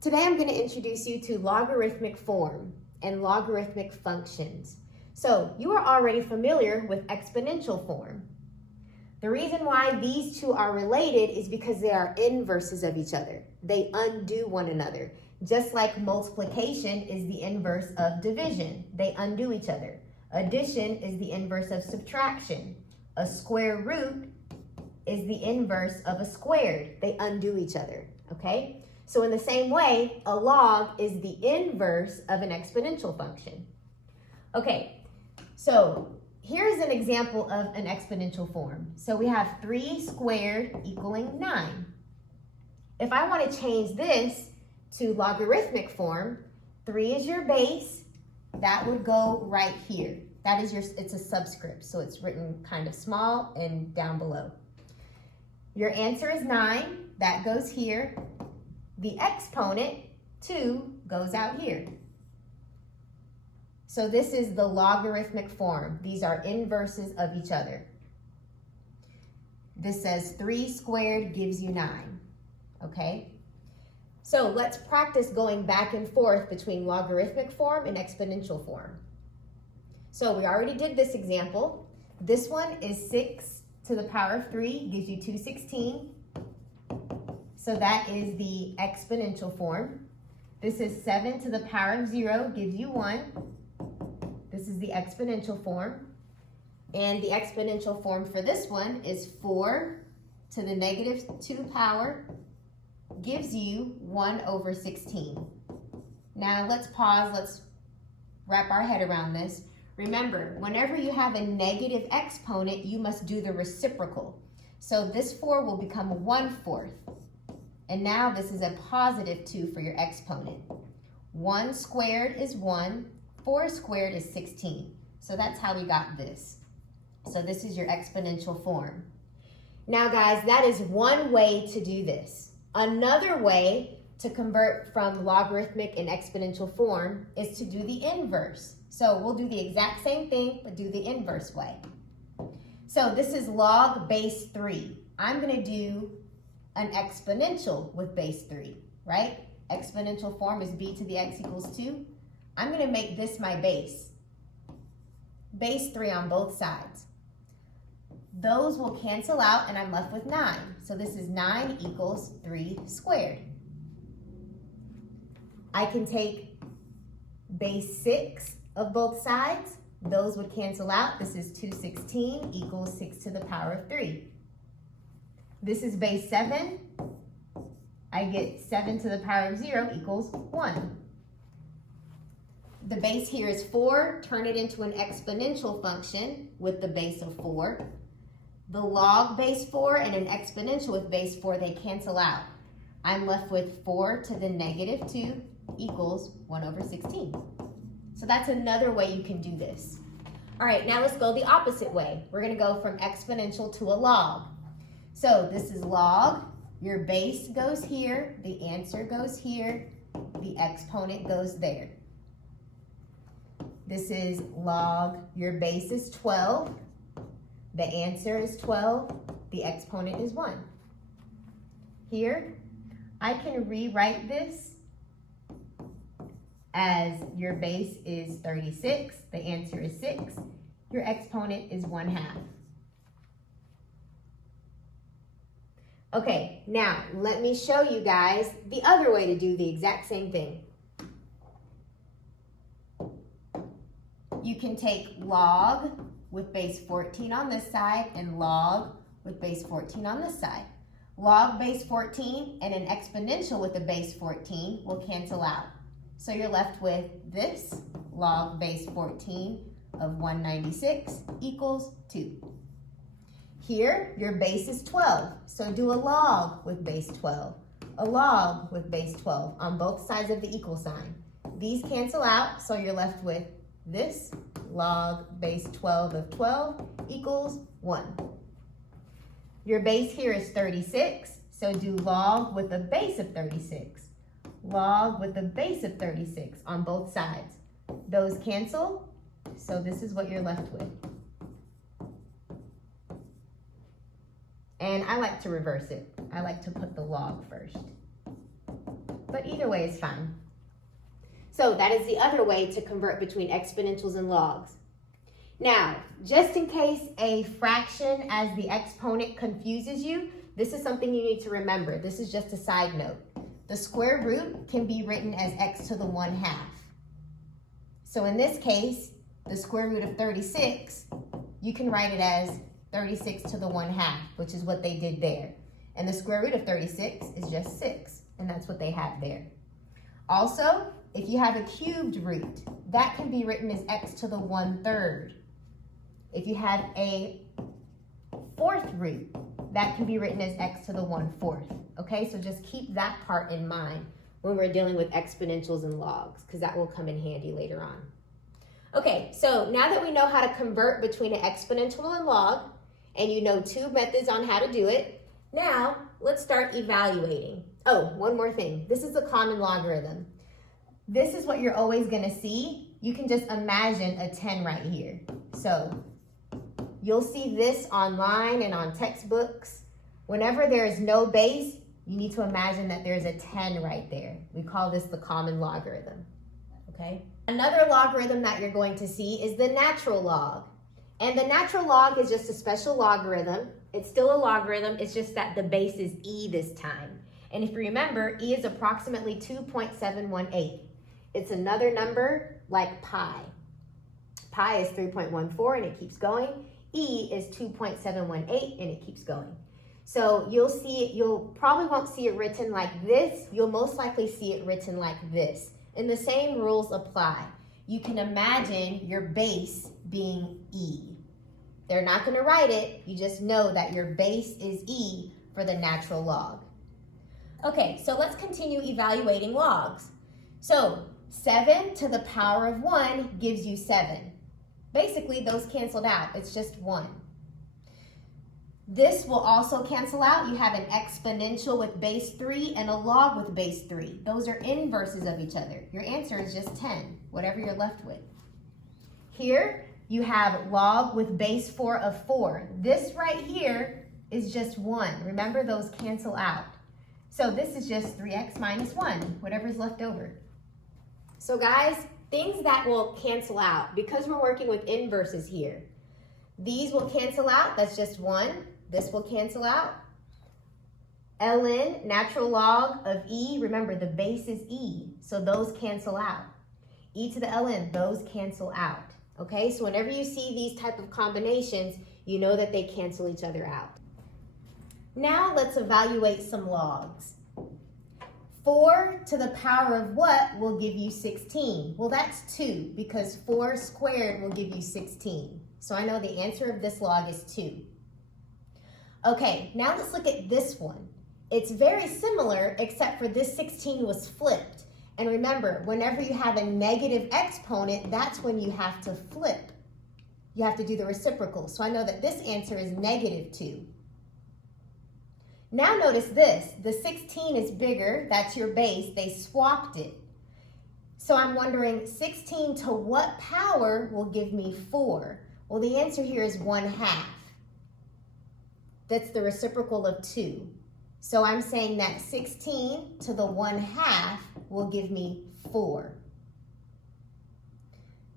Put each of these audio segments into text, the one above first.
Today I'm going to introduce you to logarithmic form and logarithmic functions. So you are already familiar with exponential form. The reason why these two are related is because they are inverses of each other. They undo one another. Just like multiplication is the inverse of division. They undo each other. Addition is the inverse of subtraction. A square root is the inverse of a squared. They undo each other, okay? So in the same way, a log is the inverse of an exponential function. Okay, so here's an example of an exponential form. So we have 3 squared equaling 9. If I want to change this to logarithmic form, 3 is your base. That would go right here. That is it's a subscript, so it's written kind of small and down below. Your answer is 9. That goes here. The exponent, 2, goes out here. So this is the logarithmic form. These are inverses of each other. This says 3 squared gives you 9, okay? So let's practice going back and forth between logarithmic form and exponential form. So we already did this example. This one is 6 to the power of 3, gives you 216. So that is the exponential form. This is 7 to the power of 0, gives you 1. This is the exponential form. And the exponential form for this one is 4 to the negative 2 power, gives you 1 over 16. Now let's pause, let's wrap our head around this. Remember, whenever you have a negative exponent, you must do the reciprocal. So this 4 will become 1/4. And now this is a positive 2 for your exponent. 1 squared is 1, 4 squared is 16. So that's how we got this. So this is your exponential form. Now guys, that is one way to do this. Another way to convert from logarithmic and exponential form is to do the inverse. So we'll do the exact same thing, but do the inverse way. So this is log base 3. I'm going to do an exponential with base 3, right? Exponential form is b to the x equals 2. I'm going to make this my base. Base 3 on both sides. Those will cancel out and I'm left with 9. So this is 9 equals 3 squared. I can take base 6 of both sides. Those would cancel out. This is 216 equals 6 to the power of 3. This is base 7. I get 7 to the power of 0 equals 1. The base here is 4. Turn it into an exponential function with the base of 4. The log base 4 and an exponential with base 4, they cancel out. I'm left with 4 to the negative 2 equals 1 over 16. So that's another way you can do this. All right, now let's go the opposite way. We're going to go from exponential to a log. So this is log, your base goes here, the answer goes here, the exponent goes there. This is log, your base is 12, the answer is 12, the exponent is 1. Here, I can rewrite this as your base is 36, the answer is 6, your exponent is 1/2. Okay, now let me show you guys the other way to do the exact same thing. You can take log with base 14 on this side and log with base 14 on this side. Log base 14 and an exponential with a base 14 will cancel out. So you're left with this, log base 14 of 196 equals 2. Here, your base is 12, so do a log with base 12, a log with base 12 on both sides of the equal sign. These cancel out, so you're left with this, log base 12 of 12 equals 1. Your base here is 36, so do log with a base of 36. Log with a base of 36 on both sides. Those cancel, so this is what you're left with. And I like to reverse it. I like to put the log first. but either way is fine. So that is the other way to convert between exponentials and logs. Now, just in case a fraction as the exponent confuses you, this is something you need to remember. This is just a side note. The square root can be written as x to the 1/2. So in this case, the square root of 36, you can write it as 36 to the 1/2, which is what they did there. And the square root of 36 is just 6, and that's what they have there. Also, if you have a cubed root, that can be written as x to the 1/3. If you have a fourth root, that can be written as x to the 1/4. Okay, so just keep that part in mind when we're dealing with exponentials and logs, because that will come in handy later on. Okay, so now that we know how to convert between an exponential and log, and you know 2 methods on how to do it, now let's start evaluating. Oh, one more thing. This is the common logarithm. This is what you're always going to see. You can just imagine a 10 right here. So you'll see this online and on textbooks. Whenever there is no base, you need to imagine that there's a 10 right there. We call this the common logarithm, okay? Another logarithm that you're going to see is the natural log. And the natural log is just a special logarithm. It's still a logarithm, it's just that the base is e this time. And if you remember, e is approximately 2.718. It's another number like pi. Pi is 3.14 and it keeps going. E is 2.718 and it keeps going. So you'll see it, you'll probably won't see it written like this. You'll most likely see it written like this. And the same rules apply. You can imagine your base being e. They're not going to write it. You just know that your base is e for the natural log. Okay, so let's continue evaluating logs. So 7 to the power of 1 gives you 7. Basically, those canceled out. It's just 1. This will also cancel out. You have an exponential with base 3 and a log with base 3. Those are inverses of each other. Your answer is just 10, whatever you're left with. Here, you have log with base 4 of 4. This right here is just 1. Remember, those cancel out. So this is just 3x minus 1, whatever's left over. So guys, things that will cancel out, because we're working with inverses here, these will cancel out, that's just 1. This will cancel out. ln, natural log of e, remember the base is e, so those cancel out. E to the ln, those cancel out. Okay, so whenever you see these type of combinations, you know that they cancel each other out. Now let's evaluate some logs. 4 to the power of what will give you 16? Well, that's 2, because 4 squared will give you 16. So I know the answer of this log is 2. Okay, now let's look at this one. It's very similar, except for this 16 was flipped. And remember, whenever you have a negative exponent, that's when you have to flip. You have to do the reciprocal. So I know that this answer is negative 2. Now notice this, the 16 is bigger, that's your base, they swapped it. So I'm wondering, 16 to what power will give me 4? Well, the answer here is 1/2. That's the reciprocal of 2. So I'm saying that 16 to the 1/2 will give me 4.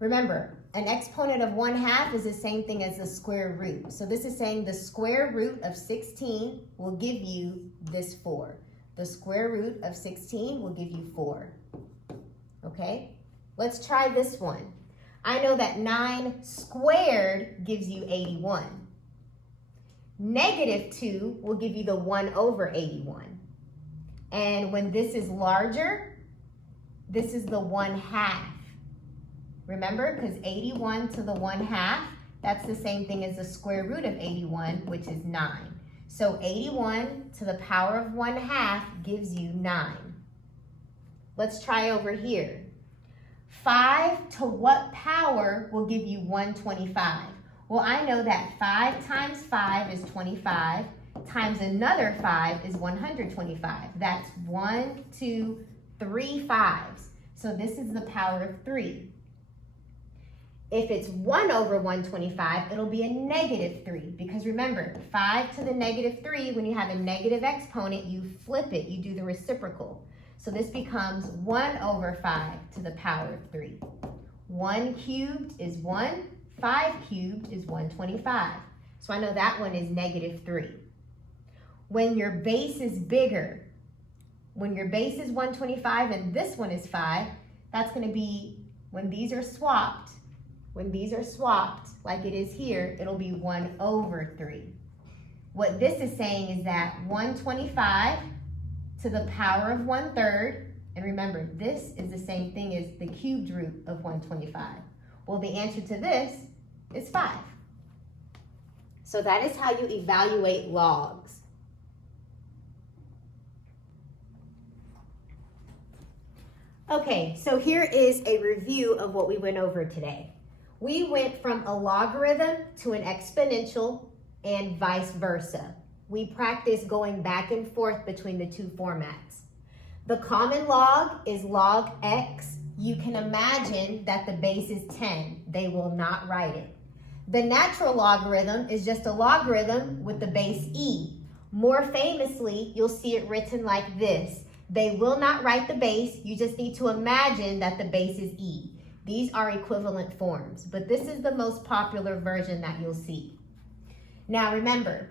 Remember, an exponent of 1/2 is the same thing as the square root. So this is saying the square root of 16 will give you this 4. The square root of 16 will give you 4. Okay, let's try this one. I know that 9 squared gives you 81. Negative 2 will give you the 1 over 81. And when this is larger, this is the 1/2. Remember, because 81 to the 1/2, that's the same thing as the square root of 81, which is 9. So 81 to the power of 1/2 gives you 9. Let's try over here. 5 to what power will give you 125? Well, I know that 5 times 5 is 25, times another 5 is 125. That's 1, 2, 3 5s. So this is the power of 3. If it's 1 over 125, it'll be a negative 3, because remember, 5 to the negative 3, when you have a negative exponent, you flip it, you do the reciprocal. So this becomes 1 over 5 to the power of 3. 1 cubed is 1. 5 cubed is 125. So I know that one is -3. When your base is bigger, when your base is 125 and this one is 5, that's going to be, when these are swapped like it is here, it'll be 1 over 3. What this is saying is that 125 to the power of 1/3, and remember, this is the same thing as the cubed root of 125. Well, the answer to this is 5. So that is how you evaluate logs. Okay, so here is a review of what we went over today. We went from a logarithm to an exponential and vice versa. We practiced going back and forth between the two formats. The common log is log x. You can imagine that the base is 10. They will not write it. The natural logarithm is just a logarithm with the base e. More famously, you'll see it written like this. They will not write the base. You just need to imagine that the base is e. These are equivalent forms, but this is the most popular version that you'll see. Now remember,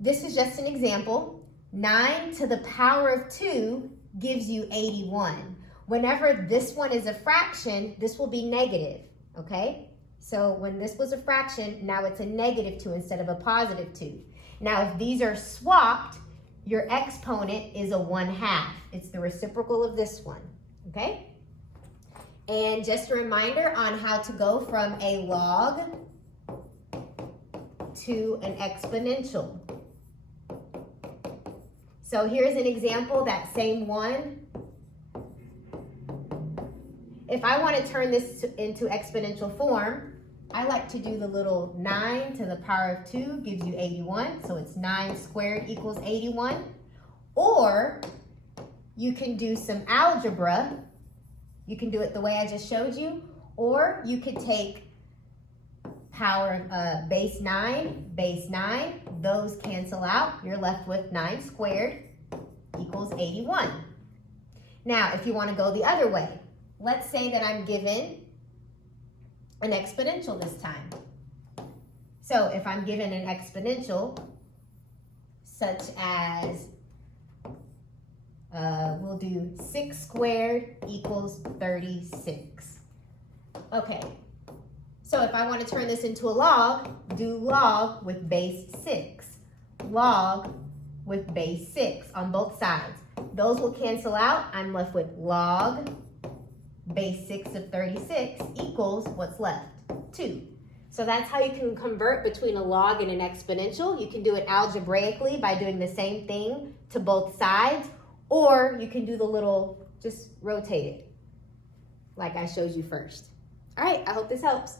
this is just an example. 9 to the power of 2 gives you 81. Whenever this one is a fraction, this will be negative, okay? So when this was a fraction, now it's a -2 instead of a +2. Now if these are swapped, your exponent is a 1/2. It's the reciprocal of this one, okay? And just a reminder on how to go from a log to an exponential. So here's an example, that same one. If I want to turn this into exponential form, I like to do the little 9 to the power of 2 gives you 81. So it's 9 squared equals 81. Or you can do some algebra. You can do it the way I just showed you. Or you could take base 9. Those cancel out. You're left with 9 squared equals 81. Now, if you want to go the other way, let's say that I'm given an exponential this time. So if I'm given an exponential, such as, we'll do 6 squared equals 36. Okay, so if I want to turn this into a log, do log with base 6. Log with base 6 on both sides. Those will cancel out. I'm left with log base 6 of 36 equals what's left? 2. So that's how you can convert between a log and an exponential. You can do it algebraically by doing the same thing to both sides, or you can do the little, just rotate it like I showed you first. All right, I hope this helps.